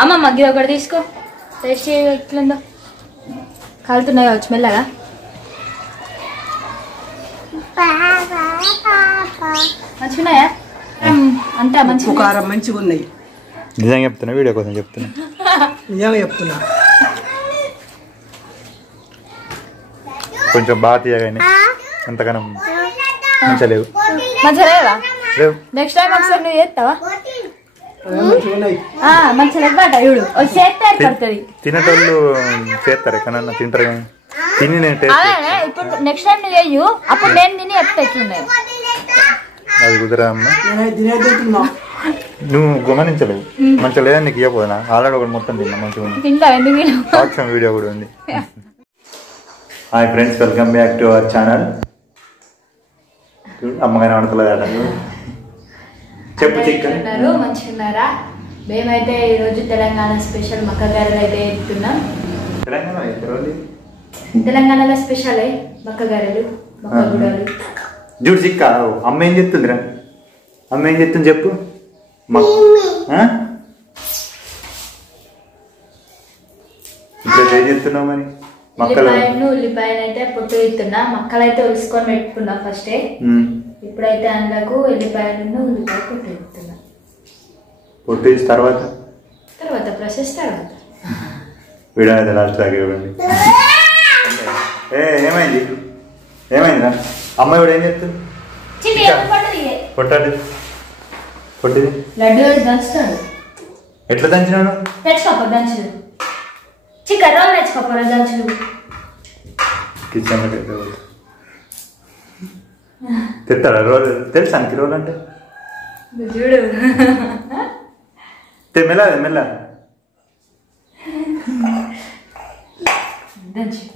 అమ్మ మగ్గి ఒకటి తీసుకో టేస్ట్ ఎట్లుందో కాలుతున్నాయి కావచ్చు మెల్లగా మంచిగున్నాయా అంతా మంచి కారం మంచిగా ఉన్నాయి నిజంగా చెప్తున్నా వీడియో కోసం చెప్తున్నా నిజంగా చెప్తున్నా కొంచెం బాగా తీయగానే అంతగానం మంచిగా లేవు మంచిగా లేవా నెక్స్ట్ టైం ఒకసారి నువ్వు చేస్తావా మంచిగా లేవట ఇవిడు చేస్తే పడుతుంది తినేటోళ్ళు చేస్తారు ఎక్కడన్నా తింటారు కానీ తిని నేను ఇప్పుడు నెక్స్ట్ టైం నువ్వు చెయ్యు అప్పుడు నేను తిని చెప్తా ఎట్లున్నాయి అది కుదరా అమ్మ నువ్వు గమనించలేవు మంచిగా లేదని నీకు ఇవ్వకపోతున్నా ఆల్రెడీ ఒకటి మొత్తం తిన్నా మంచిగా ఉంది తింటా ఎందుకు సాక్ష్యం వీడియో కూడా ఉంది hi friends welcome back to our channel అమ్మగానే ఆడుకోలేదట చెప్పు చికెన్ మంచిగున్నారా మేమైతే ఈరోజు తెలంగాణ స్పెషల్ మక్క గారెలు అయితే ఎత్తున్నాం తెలంగాణలో స్పెషల్ మక్క గారెలు మక్క గుడాలు చూడు చిక్క అమ్మ ఏం చెప్తుందిరా అమ్మ ఏం చెప్తుంది చెప్పు ఇప్పుడు ఏం చెప్తున్నావు మరి ఉల్లిపాయలు అయితే పొట్టు ఎత్తున్నా మక్కలు అయితే ఉలుసుకొని పెట్టుకున్నా ఫస్టే ఇప్పుడైతే అందులోకి ఉల్లిపాయలను ఉల్లిపాయ పొట్టు ఎత్తున్నా పొట్టు తీసి తర్వాత ప్రాసెస్ తర్వాత వీడియో అయితే లాస్ట్ దాకా ఇవ్వండి ఏమైంది ఏమైందిరా అమ్మాయి కూడా ఏం చెప్తుంది పొట్టాడు పొట్టిది లడ్డు దంచుతాడు ఎట్లా దంచినాను తెచ్చుకోప దంచుడు చికెన్ రోల్ తెచ్చుకోపరా దంచుడు కిచెన్ తెస్తాడా రోల్ తెలుసా నీకు రోల్ అంటే చూడు మెల్ల మెల్ల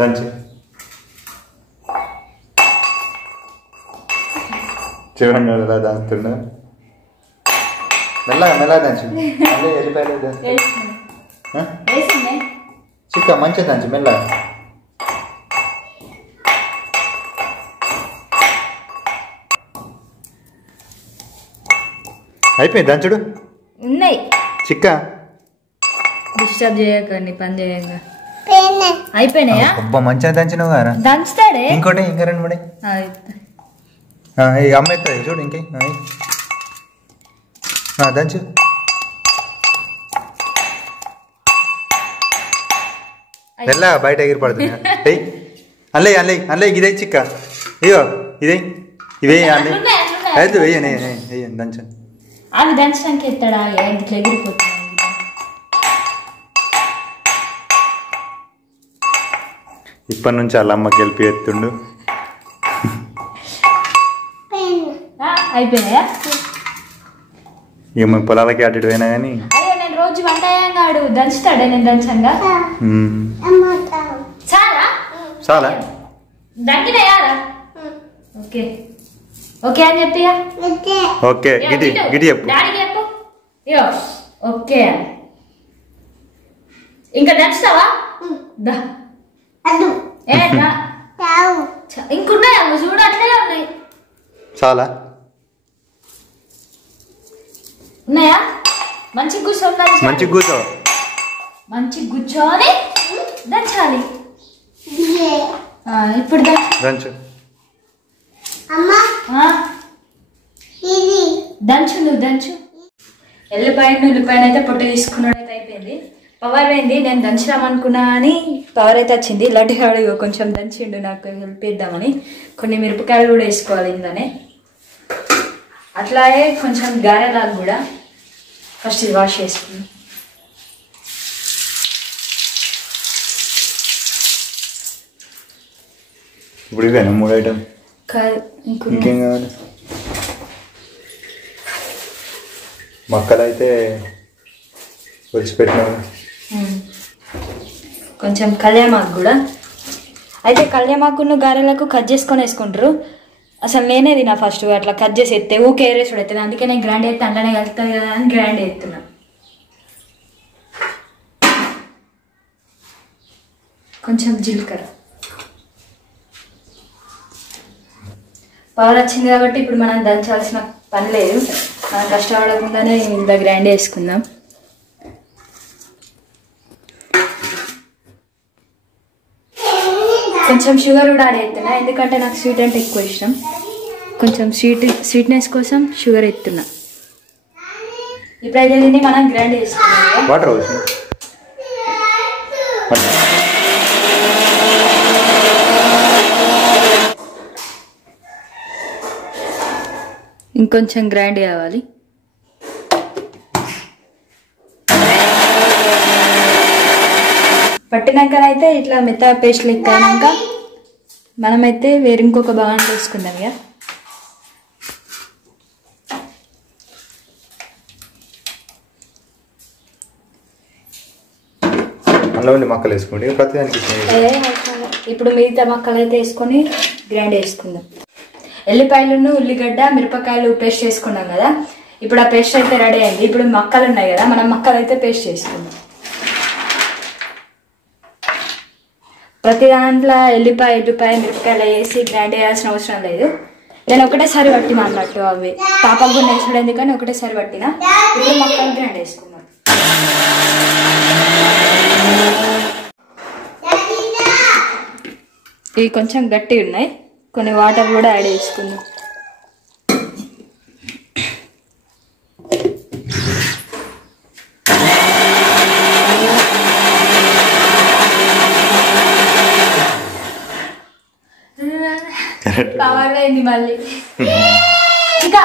దంచు చూడండి ఎలా దంచుతుండ మెల్లగా మెల్లగా దంచు అదే వెళ్ళిపోయలేదు చిక్క మంచిగా దంచు మెల్లగా అయిపోయింది దంచుడు ఉన్నాయి చిక్క డిస్టర్బ్ చేయకండి పని చేయంగా అయిపోయినాయా అబ్బా మంచిగా దంచినావు కదా దంచుతాడే ఇంకోటి ఇంకా రెండు మూడే అమ్మ ఎత్తాయి చూడు ఇంకే దంచు ఎలా బయట ఎగిరిపడుతుంది అల్లే అల్లే అల్లే ఇదే చిక్క ఇయో ఇదే ఇవే అల్లే అయితే వెయ్యని వెయ్యండి దంచు అవి దంచడానికి ఎత్తాడా ఇట్లా ఎగిరిపోతుంది ఇప్పటి నుంచి వాళ్ళ అమ్మకి వెళ్ళి ఎత్తుండు అయిపోయినాయా ఇక మేము పొలాలకి అటు పోయినా కానీ అయ్యో నేను రోజు వంట అయ్యాడు దంచుతాడే నేను దంచంగా చాలా చాలా దంగినాయారా ఓకే ఓకే అని చెప్పి ఓకే గిటి గిటి చెప్పు డాడీకి చెప్పు అయ్యో ఓకే ఇంకా దంచుతావా ఇంకున్నాయా చూడు అట్లనే ఉన్నాయి చాలా ఉన్నాయా మంచి కూర్చో మంచి కూర్చో మంచి కూర్చోని దంచాలి ఇప్పుడు దంచు దంచు నువ్వు దంచు ఉల్లిపాయన అయితే పొట్టు తీసుకున్నాడు అయితే అయిపోయింది పవర్ అయింది నేను దంచుదామనుకున్నా అని పవర్ అయితే వచ్చింది లడ్డు కొంచెం దంచిండు నాకు హెల్ప్ చేద్దామని కొన్ని మిరపకాయలు కూడా వేసుకోవాలి ఇందనే అట్లాగే కొంచెం గారెలాగా కూడా ఫస్ట్ ఇది వాష్ చేసుకుని ఇప్పుడు ఇవేనా 3 ఐటమ్ ఇంకేం కావాలి మక్కలు అయితే వచ్చిపెట్టినా కొంచెం కళ్యామాకు కూడా అయితే కళ్యామాకును గారెలకు కట్ చేసుకొని వేసుకుంటారు అసలు నేనే తినా ఫస్ట్ అట్లా కట్ చేసి ఎత్తే ఊకే ఏరేసుడు అవుతుంది అందుకే నేను గ్రైండ్ ఎత్తే అందులోనే కలుగుతుంది కదా అని గ్రైండ్ ఎత్తున్నా కొంచెం జీలకర్ర పవర్ వచ్చింది కాబట్టి ఇప్పుడు మనం దంచాల్సిన పని లేదు మనం కష్టపడకుండానే ఇంత గ్రైండ్ వేసుకుందాం కొంచెం షుగర్ కూడా యాడ్ అవుతున్నా, ఎందుకంటే నాకు స్వీట్ అంటే ఎక్కువ ఇష్టం. కొంచెం స్వీట్నెస్ కోసం షుగర్ ఎత్తున్నా. ఇప్పుడైతే దీన్ని మనం గ్రైండ్ చేసుకున్నాం. వాటర్ ఇంకొంచెం గ్రైండ్ కావాలి. పట్టినాకనైతే ఇట్లా మెత్తగా పేస్ట్ లెక్క అయినాక మనమైతే వేరే ఇంకొక బాగా చేసుకుందాం. ఇక మొక్కలు వేసుకోండి ప్రతిదానికి. ఇప్పుడు మిగతా మొక్కలు అయితే వేసుకొని గ్రైండ్ చేసుకుందాం. ఎల్లిపాయలను, ఉల్లిగడ్డ, మిరపకాయలు పేస్ట్ చేసుకున్నాం కదా. ఇప్పుడు ఆ పేస్ట్ అయితే రెడీ అయింది. ఇప్పుడు మొక్కలు ఉన్నాయి కదా, మనం మొక్కలు అయితే పేస్ట్ చేసుకుందాం. ప్రతి దాంట్లో ఎల్లిపాయ మిరపకాయలు వేసి గ్రైండ్ చేయాల్సిన అవసరం లేదు. నేను ఒకటేసారి పట్టిన అన్నట్టు అవి పాపకు కూడా నేర్చుడు ఎందుకని ఒకటేసారి పట్టిన. ఇప్పుడు మొక్కలు గ్రైండ్ చేసుకున్నాం. ఇవి కొంచెం గట్టి ఉన్నాయి, కొన్ని వాటర్ కూడా యాడ్ చేసుకుందాం. పవర్ అయింది మళ్ళీ, ఇంకా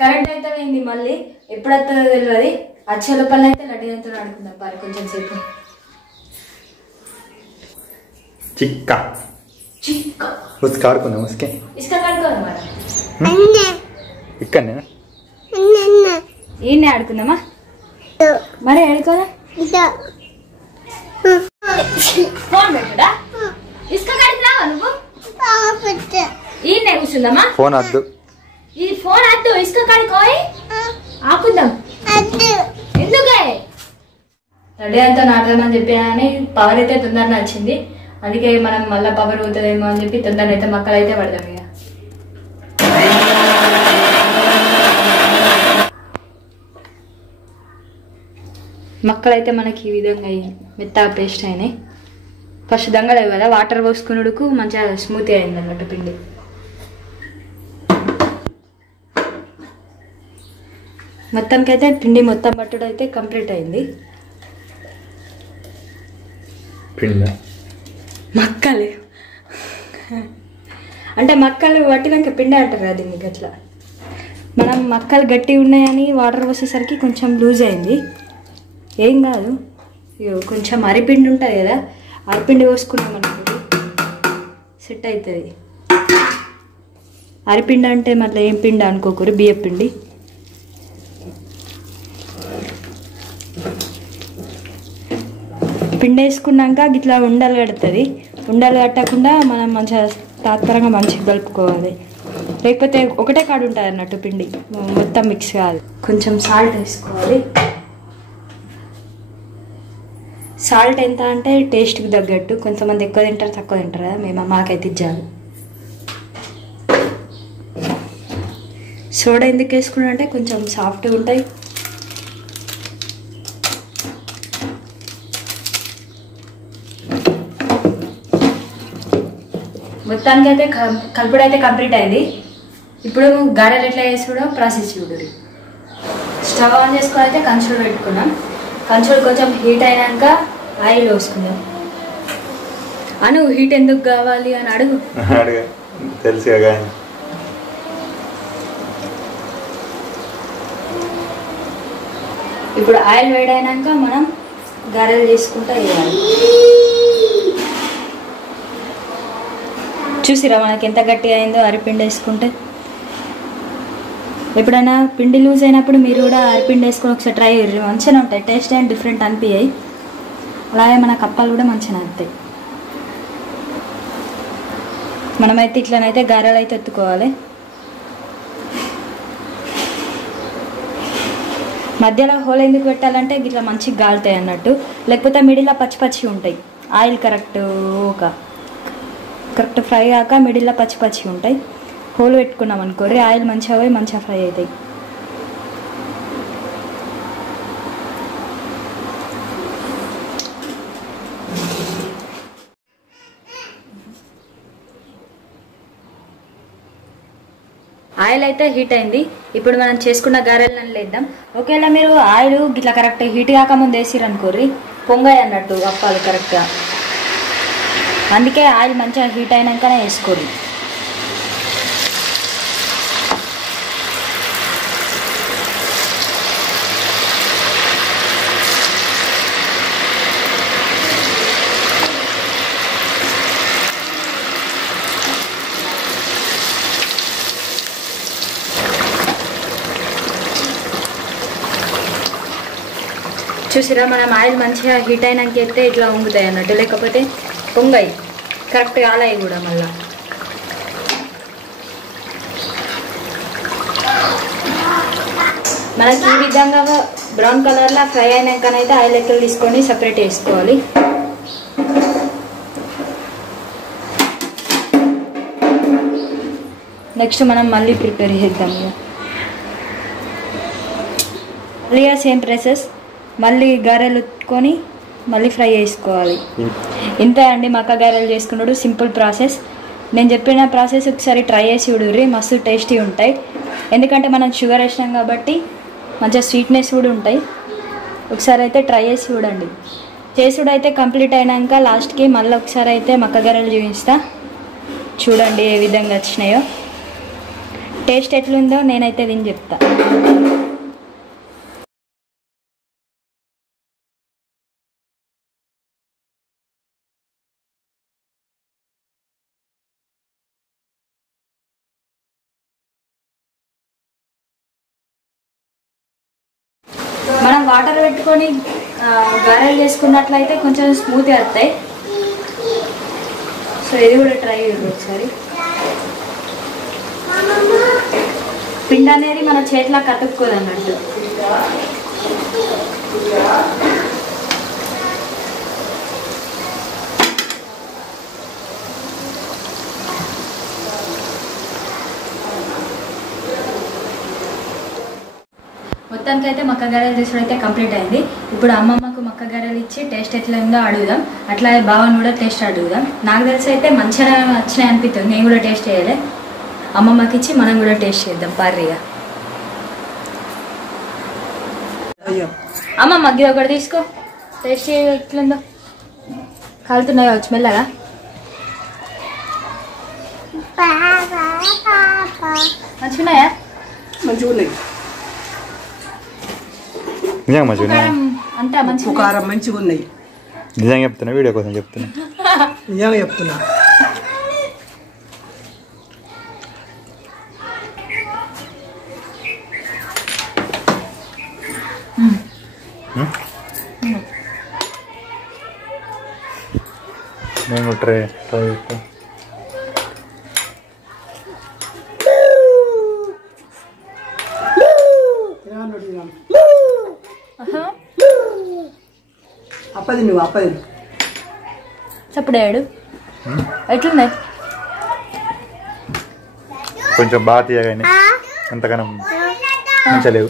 కరెంట్ అయితే అయింది మళ్ళీ. ఎప్పుడైతుందో తెలియదు. వచ్చే లోపల అయితే లడ్డీతో ఆడుకుందాం పారి కొంచెం సేపు. చిక్క ఆడుకుందాం. ఇసుక కడుకోవాలి మరి, ఇక్కడనే ఈయన్నే ఆడుకుందామా మరి. ఆడుకోదా ఫోన్ పెట్టుడా? ఇసుక కడుకురావా నువ్వు? ఈయన్నే కూర్చుందామా? ఫోన్ వద్దు, ఈ ఫోన్ వద్దు, ఇసుక కడుకోయి ఆకుందాం. ఎందుకే రెడీ అంతా నాటదామని చెప్పానని పవర్ అయితే తొందరగా వచ్చింది. అందుకే మనం మళ్ళీ పవర్ పోతుందేమో అని చెప్పి తొందరగా అయితే మొక్కలు అయితే పడదాం. ఇక మొక్కలు అయితే మనకి ఈ విధంగా మెత్తగా పేస్ట్ అయినాయి. ఫస్ట్ దంగలేవు కదా, వాటర్ పోసుకున్నడుకు మంచిగా స్మూత్ అయింది అన్నట్టు పిండి. మొత్తానికి అయితే పిండి మొత్తం పట్టుడు అయితే కంప్లీట్ అయింది. మక్కలు అంటే మక్కలు పట్టినాక పిండి అంటారు కదా దీనికి. అట్లా మనం మక్కలు గట్టి ఉన్నాయని వాటర్ పోసేసరికి కొంచెం లూజ్ అయింది. ఏం కాదు, కొంచెం అరిపిండి ఉంటుంది కదా, అరిపిండి పోసుకున్నాం అనుకోండి సెట్ అవుతుంది. అరిపిండి అంటే మళ్ళీ ఏం పిండి అనుకోకూరు, బియ్యం పిండి. పిండి వేసుకున్నాక ఇట్లా ఉండలు కడుతుంది. ఉండలు కట్టకుండా మనం మంచిగా తాత్పరంగా మంచిగా కలుపుకోవాలి, లేకపోతే ఒకటే కాడు ఉంటుంది అన్నట్టు పిండి మొత్తం మిక్స్ కాదు. కొంచెం సాల్ట్ వేసుకోవాలి. సాల్ట్ ఎంత అంటే టేస్ట్కి తగ్గట్టు, కొంతమంది ఎక్కువ తింటారు తక్కువ తింటారు కదా, మాకైతే ఇచ్చారు. సోడా ఎందుకు వేసుకున్నా అంటే కొంచెం సాఫ్ట్గా ఉంటాయి. మొత్తానికి అయితే కలుపుడు అయితే కంప్లీట్ అయింది. ఇప్పుడు గారెలు ఎట్లా చేసుడో ప్రాసెస్ చూడరు. స్టవ్ ఆన్ చేసుకొని అయితే కంచుడు పెట్టుకున్నాం. కంచుడు కొంచెం హీట్ అయినాక ఆయిల్ పోసుకుందాం. అను హీట్ ఎందుకు కావాలి అని అడుగు. తెలుసు. ఇప్పుడు ఆయిల్ వేడైనాక మనం గారెలు చేసుకుంటా వేయాలి. చూసిరా మనకి ఎంత గట్టిగా అయిందో అరిపిండి వేసుకుంటే. ఎప్పుడైనా పిండి లూజ్ అయినప్పుడు మీరు కూడా అరిపిండి వేసుకొని ఒకసారి ట్రై చేయండి, మంచిగా ఉంటాయి. టేస్ట్ అండ్ డిఫరెంట్ అనిపించాయి. అలాగే మన కప్పాలు కూడా మంచిగా అవుతాయి. మనమైతే ఇట్లనైతే గారెలు అయితే ఎత్తుకోవాలి. మధ్యలో హోల్ ఎందుకు పెట్టాలంటే ఇట్లా మంచిగా గాలుతాయి అన్నట్టు, లేకపోతే మిడిల్లో పచ్చి పచ్చి ఉంటాయి. ఆయిల్ కరెక్ట్ ఫ్రై కాక మిడిల్లో పచ్చి పచ్చి ఉంటాయి. హోల్ పెట్టుకున్నాం అనుకోరి ఆయిల్ మంచిగా పోయి మంచిగా ఫ్రై అవుతాయి. ఆయిల్ అయితే హీట్ అయింది. ఇప్పుడు మనం చేసుకున్న గారెలను వేద్దాం. ఒకవేళ మీరు ఆయిల్ ఇట్లా కరెక్ట్ హీట్ కాకముందు వేసిరు అనుకోర్రి పొంగాయి అన్నట్టు అప్పాలు కరెక్ట్గా. అందుకే ఆయిల్ మంచిగా హీట్ అయినాకనే వేసుకోరు. చూసిరా మనం ఆయిల్ మంచిగా హీట్ అయినాక అయితే ఇట్లా వంగుతాయి అన్నట్టు, లేకపోతే పొంగాయి కరెక్ట్ కాలాయి కూడా. మళ్ళీ మనకి ఈ విధంగా బ్రౌన్ కలర్లో ఫ్రై అయినాకనైతే ఆయిల్ ఎక్కలు తీసుకొని సపరేట్ వేసుకోవాలి. నెక్స్ట్ మనం మళ్ళీ ప్రిపేర్ చేద్దాం. ఇక సేమ్ ప్రాసెస్, మళ్ళీ గారెలు ఉత్తుకొని మళ్ళీ ఫ్రై చేసుకోవాలి. ఇంతే అండి మక్క గారెలు చేసుకున్నాడు, సింపుల్ ప్రాసెస్. నేను చెప్పిన ప్రాసెస్ ఒకసారి ట్రై చేసి చూడుర్రి, మస్తు టేస్టీ ఉంటాయి. ఎందుకంటే మనం షుగర్ వేసినాం కాబట్టి మంచిగా స్వీట్నెస్ కూడా ఉంటాయి. ఒకసారి అయితే ట్రై చేసి చూడండి. చేసుడు అయితే కంప్లీట్ అయినాక లాస్ట్కి మళ్ళీ ఒకసారి అయితే మక్క గారెలు చూపిస్తా, చూడండి ఏ విధంగా వచ్చినాయో. టేస్ట్ ఎట్లుందో నేనైతే దీన్ని చెప్తా. మనం వాటర్ పెట్టుకొని గారెలు చేసుకున్నట్లయితే కొంచెం స్మూత్గా వస్తాయి. సో ఇది కూడా ట్రై చేయండి ఒకసారి. పిండి అనేది మన చేతిలో కతుక్కోదు అన్నట్టు. మొత్తానికైతే మక్క గారెలు తీసుడు అయితే కంప్లీట్ అయింది. ఇప్పుడు అమ్మమ్మకు మక్క గారెలు ఇచ్చి టేస్ట్ ఎట్లా ఉందో అడుగుదాం, అట్లా బావని కూడా టేస్ట్ అడుగుదాం. నాకు తెలిసి అయితే మంచిగా వచ్చినాయి అనిపిస్తుంది, నేను కూడా టేస్ట్ చేయాలి. అమ్మమ్మకి ఇచ్చి మనం కూడా టేస్ట్ చేద్దాం పార్రీగా. అమ్మమ్మ ఇది ఒకటి తీసుకో, టేస్ట్ ఎట్లుందో. కాలుతున్నాయి కావచ్చు మెల్లగా. మంచిగున్నాయా? మంచిగా ఉన్నాయి. అంతా మంచి కారం మంచిగా ఉన్నాయి. నిజంగా చెప్తున్నా, వీడియో కోసం చెప్తున్నా. నిజంగా చెప్తున్నా. నేను ట్రై చేస్తా. అప్పది నువ్వు అప్పది చెప్పడాడు ఎట్లున్నాయి? కొంచెం బాగా తీయగానే, అంతగానో మంచిగా లేవు.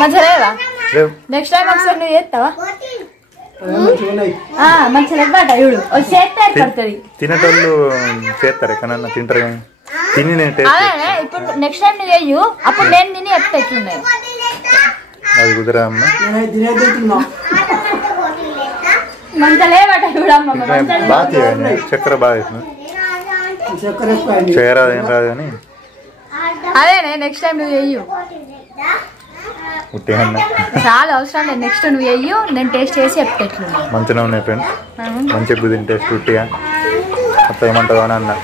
మంచిగా లేవా? నెక్స్ట్ టైం ఒకసారి నువ్వు చేస్తావా? మంచిగా లేవట చూడు, చేస్తే పడుతుంది. తినేటోళ్ళు చేస్తారు, ఎక్కడన్నా తింటారు కానీ తిని నేను ఇప్పుడు నెక్స్ట్ టైం నువ్వు వేయు, అప్పుడు నేను తిని చెప్తా ఎట్లున్నాయి. అది కుదరా అమ్మ, మంచిగా లేవట చూడమ్మ. బాగా తీయగానే చక్కెర బాగా వేసిన చేయరాదు, ఏం రాదు కానీ అదేనే నెక్స్ట్ టైం నువ్వు వేయు. చాలా అవసరం లేదు, నెక్స్ట్ నువ్వు వేయు, నేను టేస్ట్ చేసి చెప్తా ఎట్లున్నాయి. మంచిగా ఉన్నాయి ఫ్రెండ్స్, మంచిగా కుదిరిన టేస్ట్ ఉట్టిగా. అత్త ఏమంటుందో అని అన్నా.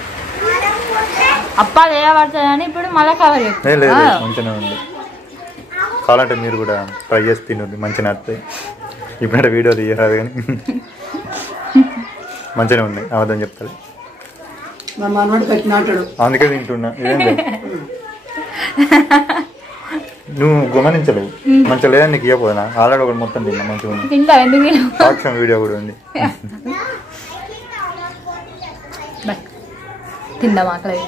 అప్పాలు వేయబడతాయని ఇప్పుడు మళ్ళీ కవర్ చేస్తాను. లేదు మంచిగా ఉంది, కావాలంటే మీరు కూడా ట్రై చేసి తినండి, మంచిగా వస్తాయి. ఇప్పుడంటే వీడియో తీయరాదు కానీ మంచిగా ఉన్నాయి, అవద్దని చెప్తారు. అందుకే తింటున్నా. ఏం లేదు, నువ్వు గమనించలేవు. మంచిగా లేదని నీకు ఇవ్వపోదా? ఆల్రెడీ ఒకటి మొత్తం తిన్నా, మంచిగా ఉంది. సాక్ష్యం వీడియో కూడా ఉంది. తిందాం ఆకలి.